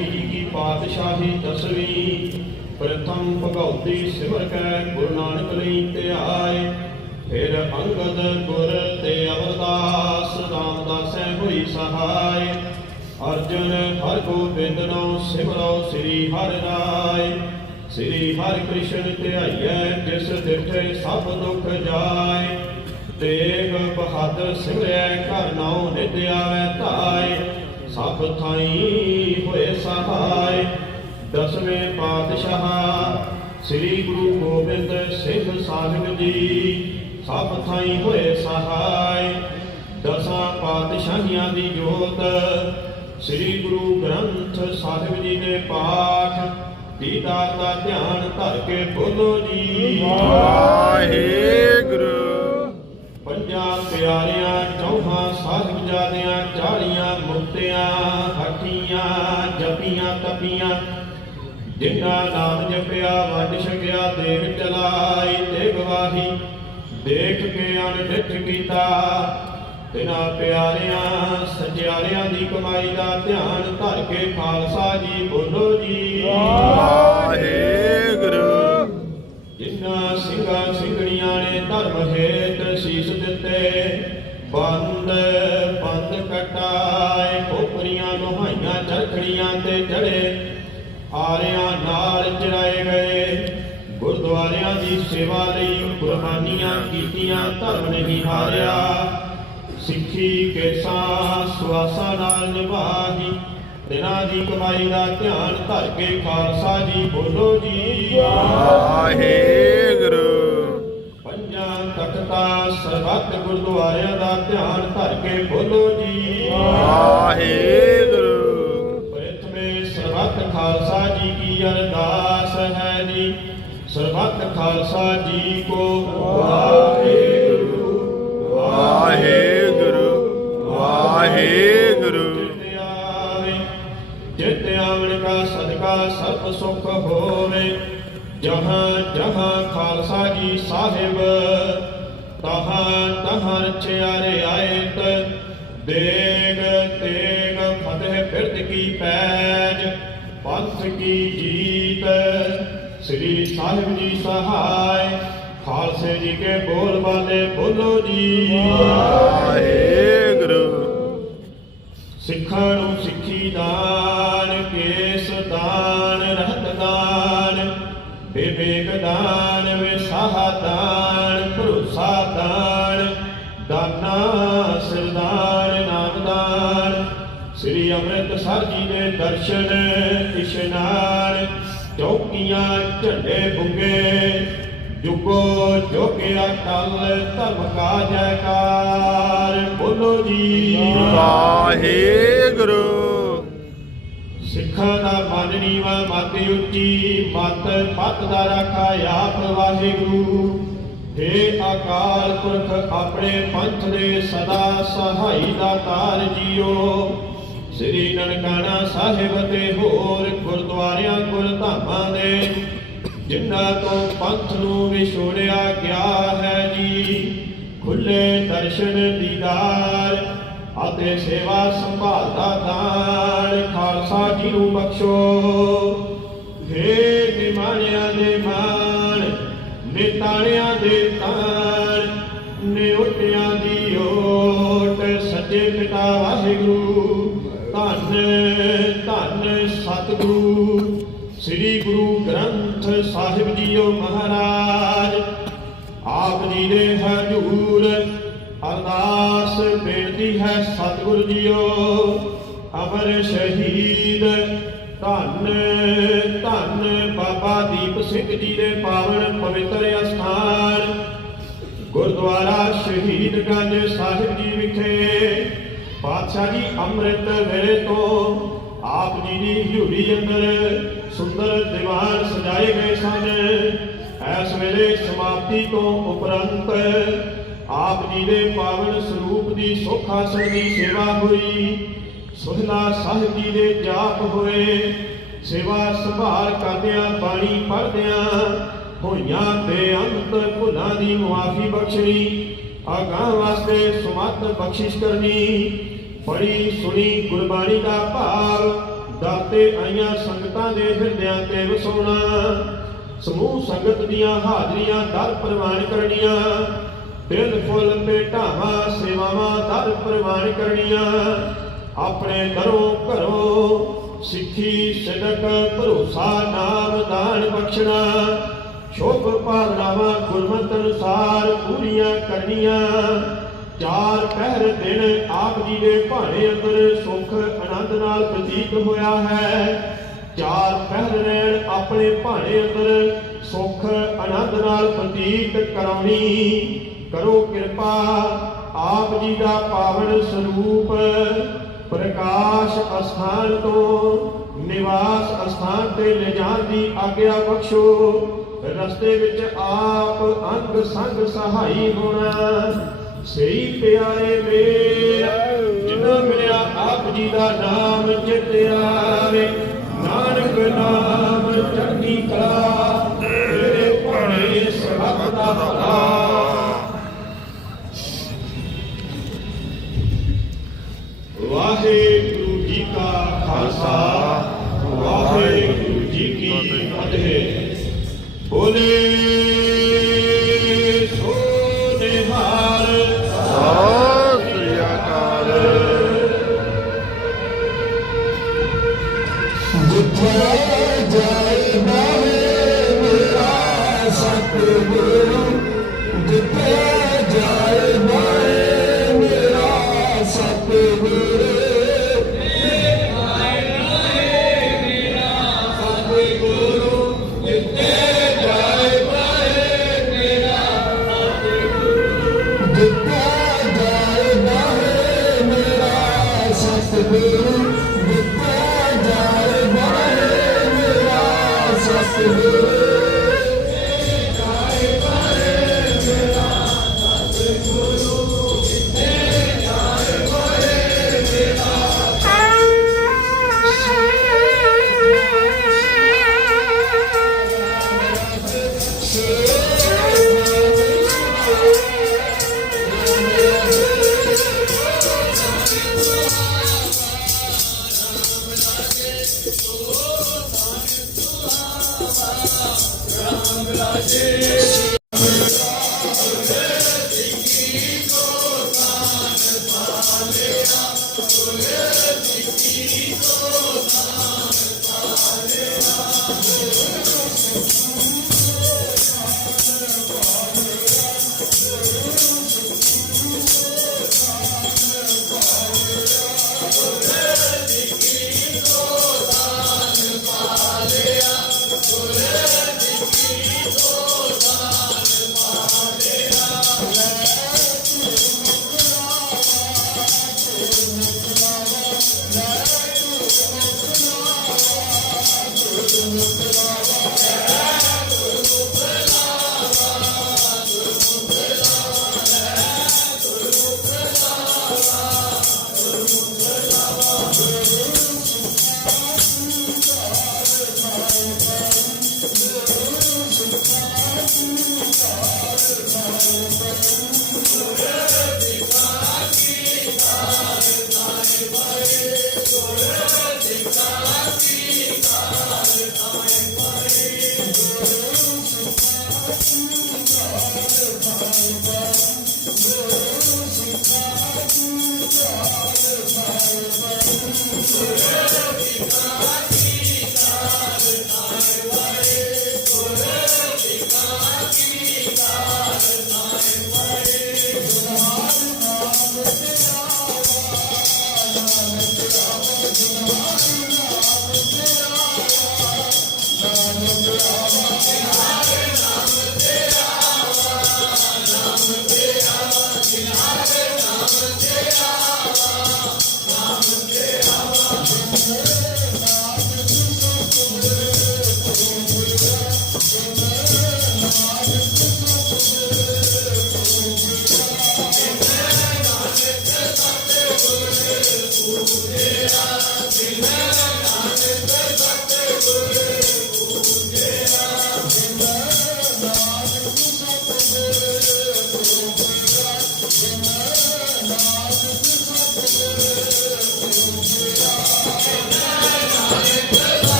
ਭਗਉਤੀ ਜੀ ਕੀ ਪਾਤਸ਼ਾਹੀ ਦਸਵੀਂ, ਪ੍ਰਥਮ ਭਗਉਤੀ ਸਿਮਰ ਕੈ, ਗੁਰੂ ਨਾਨਕ ਲਈ ਧਿਆਏ ਫਿਰ ਅੰਗਦ ਗੁਰ ਤੇ ਅਵਦਾਸ ਰਾਮਦਾਸੈ ਹੋਈ ਸਹਾਇ ਅਰਜਨ ਹਰ ਗੋਬਿੰਦ ਨੋ ਸਿਮਰੋ ਸ੍ਰੀ ਹਰਿ ਰਾਏ। ਸ੍ਰੀ ਹਰਿ ਕ੍ਰਿਸ਼ਨ ਧਿਆਈਐ, ਜਿਸ ਦਿਠੇ ਸਭ ਦੁਖ ਜਾਏ। ਤੇਗ ਬਹਾਦਰ ਸਿਮਰਿਆ ਘਰ ਨਾਉ ਨਿਤ ਆਵੈ ਧਾਇ ਸਭ ਥਾਈ ਸਹਾਇ ਦਸਵੇਂ ਪਾਤਸ਼ਾਹ ਸ੍ਰੀ ਗੁਰੂ ਗੋਬਿੰਦ ਸਿੰਘ ਸਾਹਿਬ ਜੀ, ਸਭ ਥਾਈ ਹੋਏ ਸਹਾਇ ਦਸਾਂ ਪਾਤਸ਼ਾਹੀਆਂ ਦੀ ਜੋਤ ਸ੍ਰੀ ਗੁਰੂ ਗ੍ਰੰਥ ਸਾਹਿਬ ਜੀ ਦੇ ਪਾਠ, ਦੀਦਾਰ ਦਾ ਧਿਆਨ ਧਰ ਕੇ ਬੋਲੋ ਜੀ। ਵਾਹਿਗੁਰੂ। ਪੰਜਾਂ ਪਿਆਰਿਆਂ, ਚੌਹਾਂ ਸਾਹਿਬਜ਼ਾਦਿਆਂ ਚਾਲੀਆਂ ਮੁਕਤਿਆਂ ਹੱਠੀਆਂ ਜਪੀਆਂ, ਤਪੀਆਂ। ਜਿਨ੍ਹਾਂ ਨਾਮ ਜਪਿਆ, ਵੰਡ ਛਕਿਆ, ਦੇਖ ਚਲਾਈ ਤੇ ਗਵਾਹੀ। ਦੇਖ ਕੇ ਅਣਡਿਠ ਕੀਤਾ। ਤਿਨਾਂ ਪਿਆਰਿਆਂ ਸਜਿਆਰਿਆਂ ਦੀ ਕਮਾਈ ਦਾ ਧਿਆਨ ਧਰ ਕੇ ਖਾਲਸਾ ਜੀ ਬੋਲੋ ਜੀ। ਵਾਹਿਗੁਰੂ। ਜਿਨ੍ਹਾਂ ਸਿੰਘਾਂ ਸਿੰਘਣੀਆਂ ਨੇ ਧਰਮ ਹੇਤ ਸੀਸ ਦਿੱਤੇ, ਬੰਦ ਬੰਦ ਕਟਾਏ, ਖੋਪਰੀਆਂ ਨੁਹਾਈਆਂ ਚਰਖੜੀਆਂ ਤੇ ਚੜੇ ਆਰਿਆਂ ਨਾਲ ਚੜਾਏ ਗਏ। ਗੁਰਦੁਆਰਿਆਂ ਦੀ ਸੇਵਾ ਲਈ ਕੁਰਬਾਨੀਆਂ ਕੀਤੀਆਂ, ਧਰਮ ਨਹੀਂ ਹਾਰਿਆ। ਸਿੱਖੀ ਕੇਸਾਂ ਸੁਆਸਾਂ ਨਾਲ ਨਿਭਾਹੀ ਦਿਨਾਂ ਦੀ ਕਮਾਈ ਦਾ ਧਿਆਨ ਧਰ ਕੇ ਖਾਲਸਾ ਜੀ ਬੋਲੋ ਜੀ ਵਾਹਿਗੁਰੂ। ਗੁਰਦੁਆਰਿਆਂ ਦਾ ਧਿਆਨ ਧਰ ਕੇ ਬੋਲੋ ਜੀ। ਵਾਹਿਗੁਰੂ। ਪ੍ਰਥਮੇ ਸਰਬੱਤ ਖਾਲਸਾ ਜੀ ਕੀ ਅਰਦਾਸ ਹੈ ਜੀ। ਸਰਬੱਤ ਖਾਲਸਾ ਜੀ ਕੋ ਵਾਹਿਗੁਰੂ। ਵਾਹਿਗੁਰੂ ਵਾਹਿਗੁਰੂ। ਜਿਤ ਆਵਣ ਕਾ ਸਦਕਾ ਸਰਬ ਸੁਖ ਹੋਵੇ। ਜਹਾਂ ਜਹਾਂ ਖਾਲਸਾ ਜੀ ਸਾਹਿਬ ਤਹਾਂ ਤਹਾਂ ਰਚਿਆਰੇ ਆਇਤ ਦੇਗ ਤੇਗ ਫਤਿਹ ਫਿਰਤ ਕੀ ਪੈਜ ਪੰਥ ਕੀ ਜੀਤ। ਸ੍ਰੀ ਸਾਹਿਬ ਜੀ ਸਹਾਇ ਖਾਲਸੇ ਜੀ ਕੇ ਬੋਲ ਬਾਲੇ ਬੋਲੋ ਜੀ। ਵਾਹਿਗੁਰੂ। ਸਿੱਖਾਂ ਨੂੰ ਸਿੱਖੀ ਦਾਨ ਦਰਸ਼ਨ ਇਸ਼ਨਾਨ ਚੌਕੀਆਂ ਝੰਡੇ ਬੁੱਗੇ। ਜੁਗੋ ਜੋਗਿਆ ਟਲ ਧਰਮ ਕਾ ਜੈਕਾਰ ਬੋਲੋ ਜੀ। ਵਾਹਿਗੁਰੂ। ਸਿੱਖਾਂ ਦਾ ਮਨ ਨੀਵਾ ਮਤ ਉੱਚੀ ਮਤ ਪਤ ਦਾ ਰਾਖਾ ਆਪ ਵਾਹਿਗੁਰੂ। ਏ ਅਕਾਲ ਪੁਰਖ ਆਪਣੇ ਪੰਥ ਦੇ ਸਦਾ ਸਹਾਈ ਦਾ ਤਾਰ ਜੀਓ। ਸ੍ਰੀ ਨਨਕਾਣਾ ਸਾਹਿਬ ਤੇ ਹੋਰ ਗੁਰਦੁਆਰਿਆਂ ਗੁਰਧਾਮਾਂ ਦੇ, ਜਿਨ੍ਹਾਂ ਤੋਂ ਪੰਥ ਨੂੰ ਵਿਛੋੜਿਆ ਗਿਆ ਹੈ ਜੀ। ਖੁੱਲੇ ਦਰਸ਼ਨ ਦੀਦਾਰ ਅਤੇ ਸੇਵਾ ਸੰਭਾਲ ਦਾ ਦਾਨ ਖਾਲਸਾ ਜੀ ਨੂੰ ਬਖਸ਼ੋ। ਹੇ ਨਿਮਾਣਿਆਂ ਦੇ ਮਾਣ, ਨਿਤਾਣਿਆਂ ਦੇ ਤਾਣ ਨਿਉਟਿਆਂ ਦੀ ਧੰਨ ਧੰਨ ਸਤਿਗੁਰੂ, ਸ੍ਰੀ ਗੁਰੂ ਗ੍ਰੰਥ ਸਾਹਿਬ ਜੀਓ ਮਹਾਰਾਜ। ਆਪ ਜੀ ਦੇ ਹਜੂਰ, ਅਰਦਾਸ ਬੇਨਤੀ ਹੈ ਸਤਿਗੁਰੂ ਜੀਓ, ਅਮਰ ਸ਼ਹੀਦ। ਧੰਨ ਧੰਨ ਬਾਬਾ ਦੀਪ ਸਿੰਘ ਜੀ ਦੇ ਪਾਵਨ ਪਵਿੱਤਰ ਅਸਥਾਨ। ਗੁਰਦੁਆਰਾ ਸ਼ਹੀਦ ਗੰਜ ਸਾਹਿਬ ਪਾਤਸ਼ਾਹ ਜੀ, ਅੰਮ੍ਰਿਤ ਵੇਲੇ ਤੋਂ ਆਪ ਜੀ ਦੀ ਹਜ਼ੂਰੀ ਅੰਦਰ ਸੁੰਦਰ ਦੀਵਾਨ ਸਜਾਏ ਗਏ ਸਨ। ਇਸ ਵੇਲੇ ਸਮਾਪਤੀ ਤੋਂ ਉਪਰੰਤ ਆਪ ਜੀ ਦੇ ਪਾਵਨ ਸਰੂਪ ਦੀ ਸੋਖਾਸਣ ਦੀ ਸੇਵਾ ਹੋਈ। ਸੁਹਲਾ ਸਾਹਿਬ ਜੀ ਦੇ ਜਾਪ ਹੋਏ, ਸੇਵਾ ਸੰਭਾਲ ਕਰਦਿਆਂ, ਬਾਣੀ ਪੜ੍ਹਦਿਆਂ ਹੋਈਆਂ ਬੇਅੰਤ ਭੁੱਲਾਂ ਦੀ ਮੁਆਫੀ ਬਖਸ਼ਣੀ ਅਗਾਂਹ ਵਾਸਤੇ ਸੁਮਤ ਬਖਸ਼ਿਸ਼ ਕਰਨੀ ਪੜੀ ਸੁਣੀ ਗੁਰਬਾਣੀ ਦਾ ਭਾਵ ਦਾਤੇ ਆਈਆਂ ਸੰਗਤਾਂ ਦੇ ਹਿਰਦਿਆਂ ਤੇ ਵਸਾਉਣਾ। ਸਮੂਹ ਸੰਗਤ ਦੀਆਂ ਹਾਜ਼ਰੀਆਂ ਦਰ ਪ੍ਰਵਾਨ ਕਰਨੀਆਂ। ਦਿਲ ਫੁੱਲ ਭੇਟਾਵਾਂ, ਸੇਵਾਵਾਂ ਦਰ ਪ੍ਰਵਾਨ ਕਰਨੀਆਂ। ਆਪਣੇ ਦਰੋਂ ਘਰੋਂ ਸਿੱਖੀ ਸਦਕ ਭਰੋਸਾ, ਨਾਮ, ਦਾਨ ਬਖਸ਼ਣਾ। ਸ਼ੁਭ ਭਾਵਨਾਵਾਂ ਗੁਰਮਤਿ ਅਨੁਸਾਰ ਪੂਰੀਆਂ ਕਰਨੀਆਂ। ਚਾਰ ਪਹਿਰ ਦਿਨ ਆਪ ਜੀ ਦੇ ਭਾਣੇ ਅੰਦਰ ਸੁਖ ਆਨੰਦ ਨਾਲ ਬਤੀਤ ਹੋਇਆ ਹੈ। ਚਾਰ ਪਹਿਰ ਰਹਿਣ ਆਪਣੇ ਭਾਣੇ ਅੰਦਰ ਸੁਖ ਆਨੰਦ ਨਾਲ ਬਤੀਤ ਕਰਾਉਣੀ। ਕਰੋ ਕਿਰਪਾ ਆਪ ਜੀ ਦਾ ਪਾਵਨ ਸਰੂਪ ਪ੍ਰਕਾਸ਼ ਅਸਥਾਨ ਤੋਂ, ਨਿਵਾਸ ਅਸਥਾਨ ਤੇ ਲਿਜਾਣ ਦੀ ਆਗਿਆ ਬਖਸ਼ੋ। ਰਸਤੇ ਵਿੱਚ ਆਪ ਅੰਗ ਸੰਗ ਸਹਾਈ ਹੋਣਾ। ਸਹੀ ਪਿਆਰੇ ਮੇਰਾ ਜਿਨ੍ਹਾਂ ਮਿਲਿਆ ਆਪ ਜੀ ਦਾ ਨਾਮ ਚਿਤ ਆਵੇ ਨਾਨਕ ਨਾਮ ਚੜ੍ਹਦੀ ਕਲਾ, ਤੇਰੇ ਭਾਣੇ ਸਭ ਦਾ ਭਲਾ। Oh.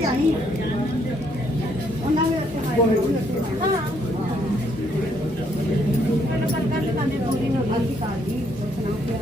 ਚੱਲਿਆ। ਉੱਥੇ ਉਹਨਾਂ ਦੇ ਉੱਥੇ ਹਾਂ ਮੈਨੂੰ ਕੰਨ ਕੰਨ ਕੰਨ ਪੂਰੀ ਨਾ ਅੱਧੀ ਕਾਜੀ ਸੁਣਾ ਪਿਆ